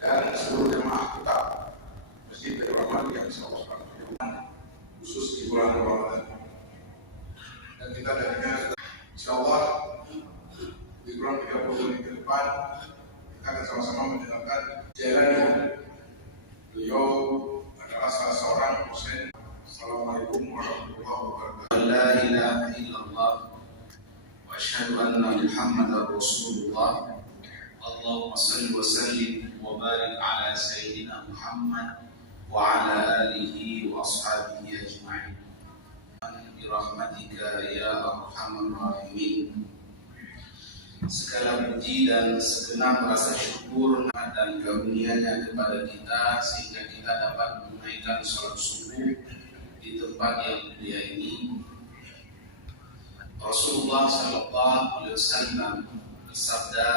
dan seluruh jemaah kita Masjid Rahmat yang insyaallah khusus di bulan Ramadan. Dan kita dari insyaallah di bulan 30 menit ke depan kita akan sama-sama menjalankan jalannya. Beliau adalah salah seorang dosen. Assalamualaikum warahmatullahi wabarakatuh. La ilaha illallah wa asyhadu anna Muhammadar Rasulullah. Allahumma salli wa sallim wa barik ala sayyidina Muhammad wa ala alihi wa ashabihi ajma'in. Bi rahmatika ya arhamar rahimin. Segala puji dan segenap rasa syukur dan karunia-Nya kepada kita sehingga kita dapat menunaikan salat subuh di tempat yang mulia ini. Rasulullah sallallahu alaihi wasallam bersabda,